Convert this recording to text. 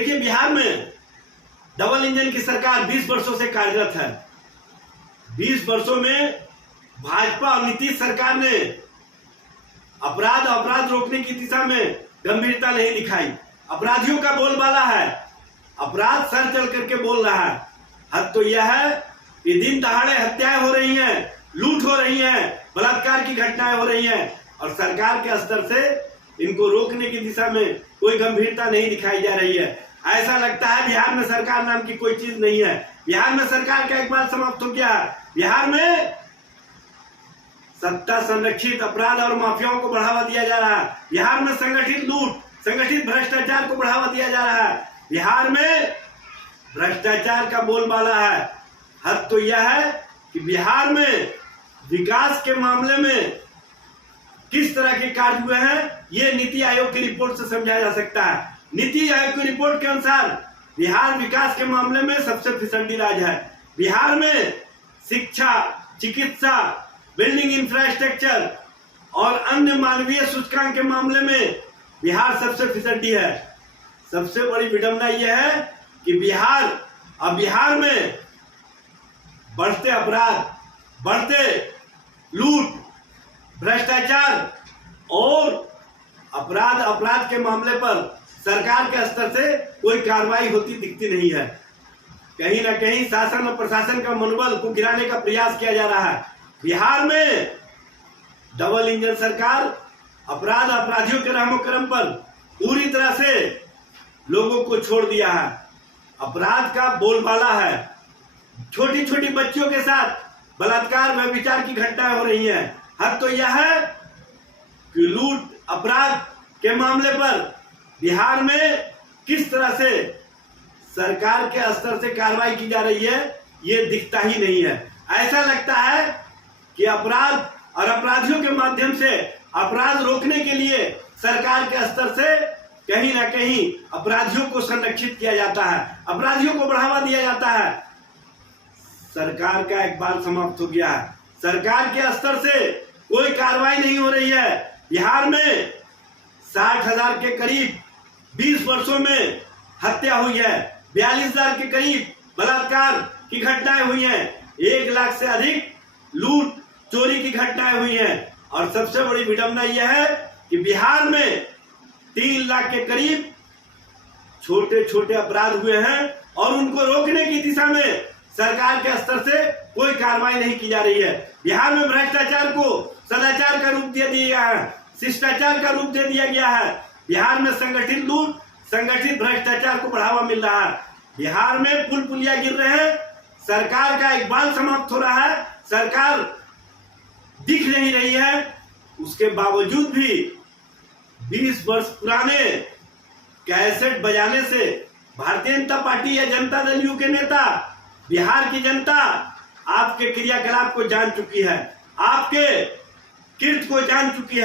देखिए, बिहार में double engine की सरकार 20 वर्षों से कार्यरत है। 20 वर्षों में भाजपा और नीतीश सरकार ने अपराध रोकने की दिशा में गंभीरता नहीं दिखाई। अपराधियों का बोलबाला है, अपराध सर चढ़ करके बोल रहा है। हद तो यह है कि दिन दहाड़े हत्याएं हो रही हैं, लूट हो रही हैं, बलात्कार की घटनाएं हो रही हैं और सरकार के स्तर से इनको रोकने की दिशा में कोई गंभीरता नहीं दिखाई जा रही है। ऐसा लगता है बिहार में सरकार नाम की कोई चीज नहीं है। बिहार में सरकार का एक बार समाप्त हो गया। बिहार में सत्ता संरक्षित अपराध और माफियाओं को बढ़ावा दिया जा रहा है। बिहार में संगठित लूट, संगठित भ्रष्टाचार को बढ़ावा दिया जा रहा है। बिहार में भ्रष्टाचार का बोलबाला है। हद तो यह है कि बिहार में विकास के मामले में किस तरह के कार्य हुए हैं, ये नीति आयोग की रिपोर्ट से समझाया जा सकता है। नीति आयोग की रिपोर्ट के अनुसार बिहार विकास के मामले में सबसे फिसड्डी राज्य है। बिहार में शिक्षा, चिकित्सा, बिल्डिंग इंफ्रास्ट्रक्चर और अन्य मानवीय सूचकांक के मामले में बिहार सबसे फिसड्डी है। सबसे बड़ी विडंबना यह है कि बिहार में बढ़ते अपराध, बढ़ते लूट, भ्रष्टाचार और अपराध के मामले पर सरकार के स्तर से कोई कार्रवाई होती दिखती नहीं है। कहीं ना कहीं शासन और प्रशासन का मनोबल को गिराने का प्रयास किया जा रहा है। बिहार में डबल इंजन सरकार अपराधियों के रहमो करम पर पूरी तरह से लोगों को छोड़ दिया है। अपराध का बोलबाला है। छोटी छोटी बच्चियों के साथ बलात्कार व विचार की घटनाएं हो रही हैं। हद तो यह है कि लूट अपराध के मामले पर बिहार में किस तरह से सरकार के स्तर से कार्रवाई की जा रही है, ये दिखता ही नहीं है। ऐसा लगता है कि अपराध और अपराधियों के माध्यम से अपराध रोकने के लिए सरकार के स्तर से कहीं ना कहीं अपराधियों को संरक्षित किया जाता है, अपराधियों को बढ़ावा दिया जाता है। सरकार का एक बार समाप्त हो गया है। सरकार के स्तर से कोई कार्रवाई नहीं हो रही है। बिहार में 60,000 के करीब 20 वर्षों में हत्या हुई है। 42,000 के करीब बलात्कार की घटनाएं हुई हैं। 1 लाख से अधिक लूट चोरी की घटनाएं हुई हैं और सबसे बड़ी विडंबना यह है कि बिहार में 3 लाख के करीब छोटे छोटे अपराध हुए हैं और उनको रोकने की दिशा में सरकार के स्तर से कोई कार्रवाई नहीं की जा रही है। बिहार में भ्रष्टाचार को सदाचार का रूप दे दिया गया है, शिष्टाचार का रूप दे दिया गया है। बिहार में संगठित लूट, संगठित भ्रष्टाचार को बढ़ावा मिल रहा है। बिहार में पुल पुलिया गिर रहे हैं। सरकार का इकबाल समाप्त हो रहा है। सरकार दिख नहीं रही है। उसके बावजूद भी 20 वर्ष पुराने कैसेट बजाने से भारतीय जनता पार्टी या जनता दल यू के नेता, बिहार की जनता आपके क्रियाकलाप को जान चुकी है, आपके कृत्य को जान चुकी है।